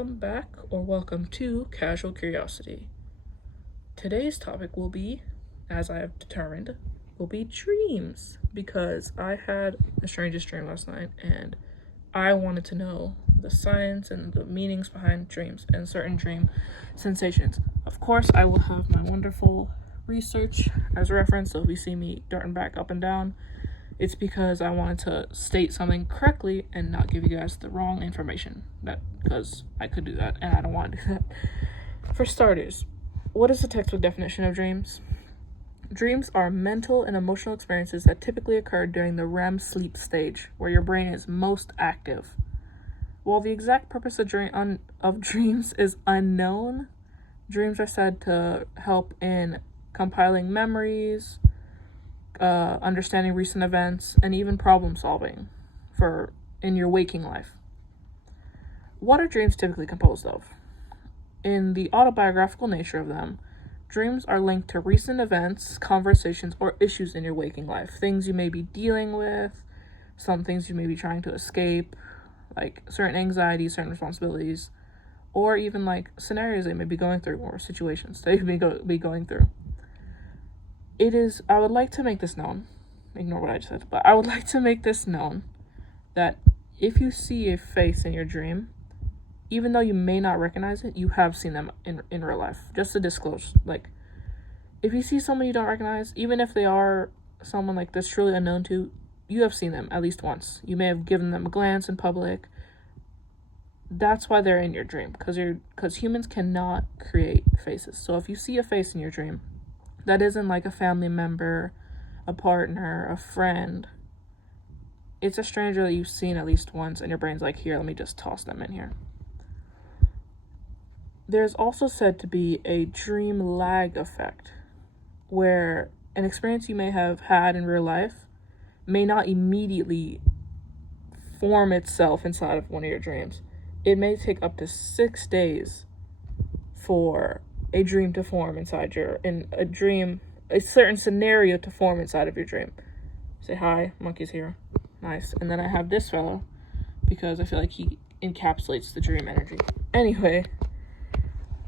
welcome back or welcome to Casual Curiosity. Today's topic will be, as I have determined, will be dreams, because I had the strangest dream last night and I wanted to know the science and the meanings behind dreams and certain dream sensations. Of course, I will have my wonderful research as reference, so if you see me darting back up and down, it's because I wanted to state something correctly and not give you guys the wrong information. Because I could do that, and I don't want to do that. For starters, what is the textbook definition of dreams? Dreams are mental and emotional experiences that typically occur during the REM sleep stage, where your brain is most active. While the exact purpose of dreams is unknown, dreams are said to help in compiling memories, understanding recent events, and even problem solving in your waking life. What are dreams typically composed of? In the autobiographical nature of them, dreams are linked to recent events, conversations, or issues in your waking life. Things you may be dealing with, some things you may be trying to escape, like certain anxieties, certain responsibilities, or even like scenarios they may be going through, or situations they may be going through. I would like to make this known, ignore what I just said, but I would like to make this known that if you see a face in your dream, even though you may not recognize it, you have seen them in real life. Just to disclose, like, if you see someone you don't recognize, even if they are someone like that's truly unknown to, you have seen them at least once. You may have given them a glance in public. That's why they're in your dream, because humans cannot create faces. So if you see a face in your dream that isn't like a family member, a partner, a friend, it's a stranger that you've seen at least once, and your brain's like, here, let me just toss them in here. There's also said to be a dream lag effect, where an experience you may have had in real life may not immediately form itself inside of one of your dreams. It may take up to 6 days for a dream to form a certain scenario to form inside of your dream. Say hi, monkey's here. Nice. And then I have this fellow, because I feel like he encapsulates the dream energy. Anyway,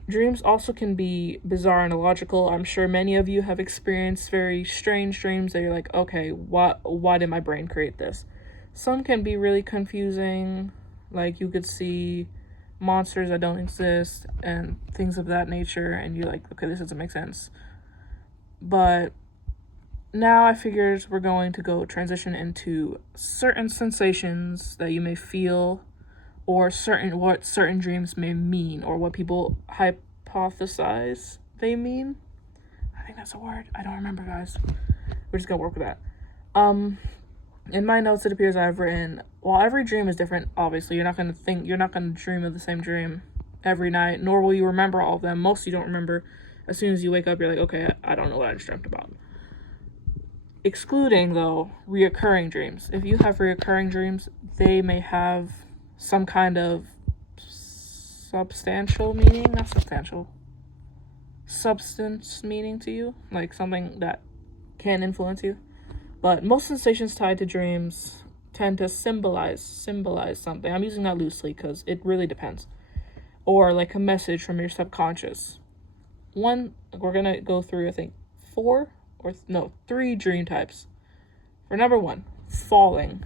dreams also can be bizarre and illogical. I'm sure many of you have experienced very strange dreams that you're like, okay, why did my brain create this? Some can be really confusing, like you could see monsters that don't exist and things of that nature, and you're like, okay, this doesn't make sense. But now I figured we're going to go transition into certain sensations that you may feel, or what certain dreams may mean, or what people hypothesize they mean. I think that's a word. I don't remember, guys. We're just gonna work with that. In my notes, it appears I've written, while every dream is different, obviously, you're not going to dream of the same dream every night, nor will you remember all of them. Most you don't remember. As soon as you wake up, you're like, okay, I don't know what I just dreamt about. Excluding, though, reoccurring dreams. If you have reoccurring dreams, they may have some kind of substance meaning to you, like something that can influence you. But most sensations tied to dreams tend to symbolize something. I'm using that loosely because it really depends. Or like a message from your subconscious. We're going to go through, I think, 3 dream types. For number 1, falling.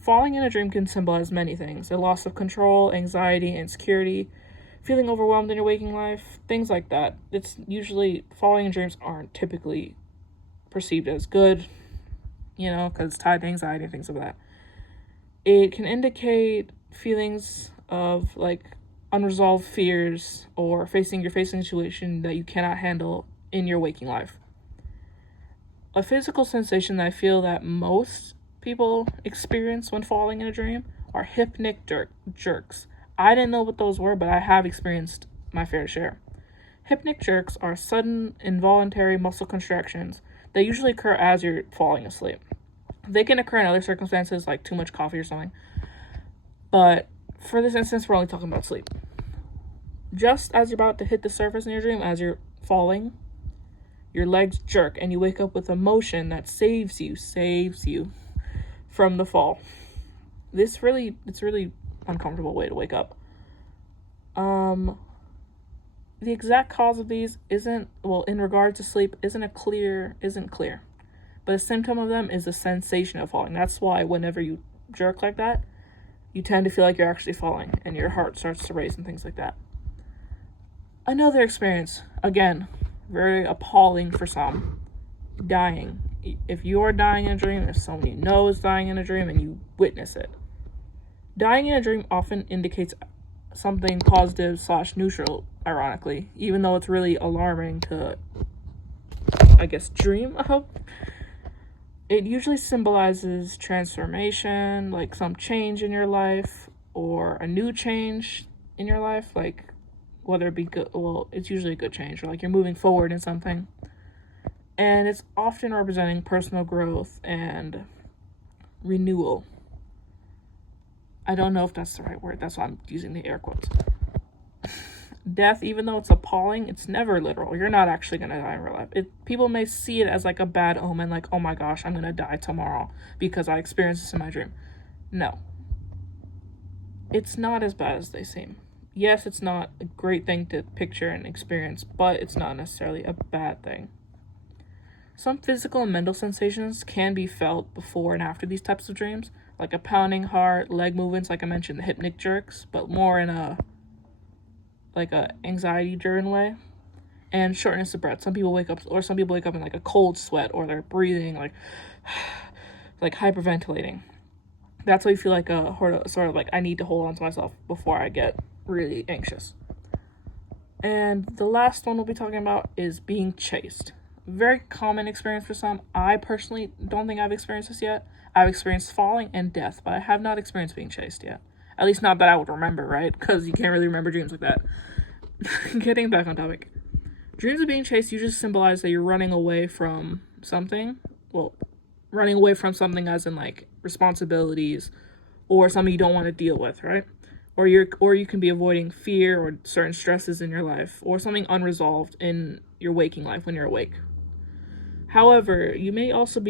Falling in a dream can symbolize many things. A loss of control, anxiety, insecurity, feeling overwhelmed in your waking life, things like that. It's usually, falling in dreams aren't typically perceived as good, because it's tied to anxiety and things like that. It can indicate feelings of like unresolved fears, or facing a situation that you cannot handle in your waking life. A physical sensation that I feel that most people experience when falling in a dream are hypnic jerks. I didn't know what those were, but I have experienced my fair share. Hypnic jerks are sudden, involuntary muscle contractions that usually occur as you're falling asleep. They can occur in other circumstances, like too much coffee or something. But for this instance, we're only talking about sleep. Just as you're about to hit the surface in your dream, as you're falling, your legs jerk and you wake up with a motion that saves you from the fall. It's really uncomfortable way to wake up. The exact cause of these isn't, well, in regard to sleep, isn't clear. But a symptom of them is the sensation of falling. That's why whenever you jerk like that, you tend to feel like you're actually falling and your heart starts to race and things like that. Another experience, again, very appalling for some, dying. If you're dying in a dream, if someone you know is dying in a dream and you witness it. Dying in a dream often indicates something positive / neutral, ironically, even though it's really alarming to, I guess, dream of. It usually symbolizes transformation, like some change in your life, or a new change in your life, like whether it be good, well, it's usually a good change, or like you're moving forward in something. And it's often representing personal growth and renewal. I don't know if that's the right word, that's why I'm using the air quotes. Death, even though it's appalling, it's never literal. You're not actually going to die in real life. People may see it as like a bad omen, like, oh my gosh, I'm going to die tomorrow because I experienced this in my dream. No. It's not as bad as they seem. Yes, it's not a great thing to picture and experience, but it's not necessarily a bad thing. Some physical and mental sensations can be felt before and after these types of dreams, like a pounding heart, leg movements, like I mentioned, the hypnic jerks, but more in a anxiety-driven way, and shortness of breath. Some people wake up in like a cold sweat, or they're breathing like hyperventilating. That's why you feel like a sort of like I need to hold on to myself before I get really anxious. And the last one we'll be talking about is being chased. Very common experience for some. I personally don't think I've experienced this yet. I've experienced falling and death, but I have not experienced being chased yet. At least not that I would remember, right? Because you can't really remember dreams like that. Getting back on topic. Dreams of being chased usually symbolize that you're running away from something. Well, running away from something as in like responsibilities or something you don't want to deal with, right? Or you can be avoiding fear or certain stresses in your life, or something unresolved in your waking life when you're awake. However, you may also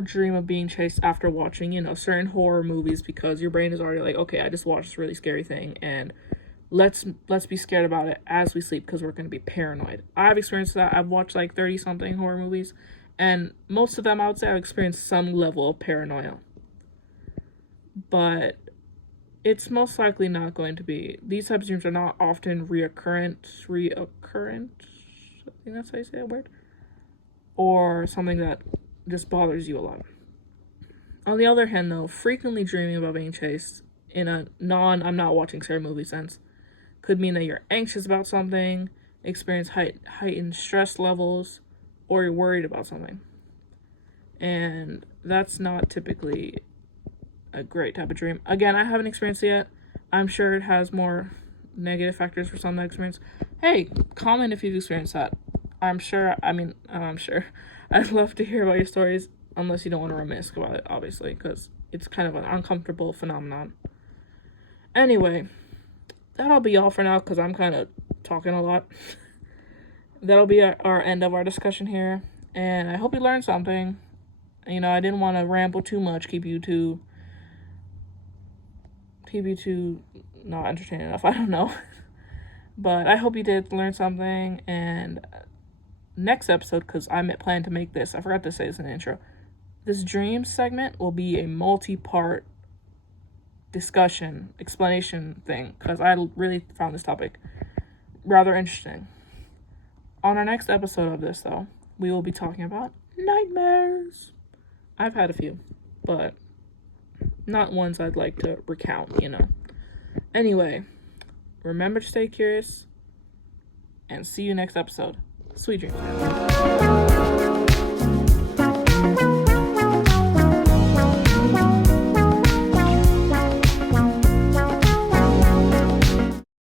dream of being chased after watching, certain horror movies, because your brain is already like, okay, I just watched this really scary thing, and let's be scared about it as we sleep because we're going to be paranoid. I've experienced that. I've watched like 30-something horror movies, and most of them, I would say, I've experienced some level of paranoia. But it's most likely not going to be. These types of dreams are not often reoccurrent. I think that's how you say that word. Or something that just bothers you a lot. On the other hand, though, frequently dreaming about being chased in a I'm not watching scary movie sense could mean that you're anxious about something, experience heightened stress levels, or you're worried about something. And that's not typically a great type of dream. Again, I haven't experienced it yet. I'm sure it has more negative factors for some that experience. Hey, comment if you've experienced that. I'm sure. I'd love to hear about your stories, unless you don't want to reminisce about it, obviously, because it's kind of an uncomfortable phenomenon. Anyway, that'll be all for now, because I'm kind of talking a lot. That'll be our end of our discussion here, and I hope you learned something. I didn't want to ramble too much, keep you too not entertaining enough, I don't know. But I hope you did learn something, and next episode, because I plan to make this, I forgot to say this in the intro, this dream segment will be a multi-part discussion, explanation thing, because I really found this topic rather interesting. On our next episode of this, though, we will be talking about nightmares. I've had a few, but not ones I'd like to recount, Anyway, remember to stay curious, and see you next episode. Sweet dreams.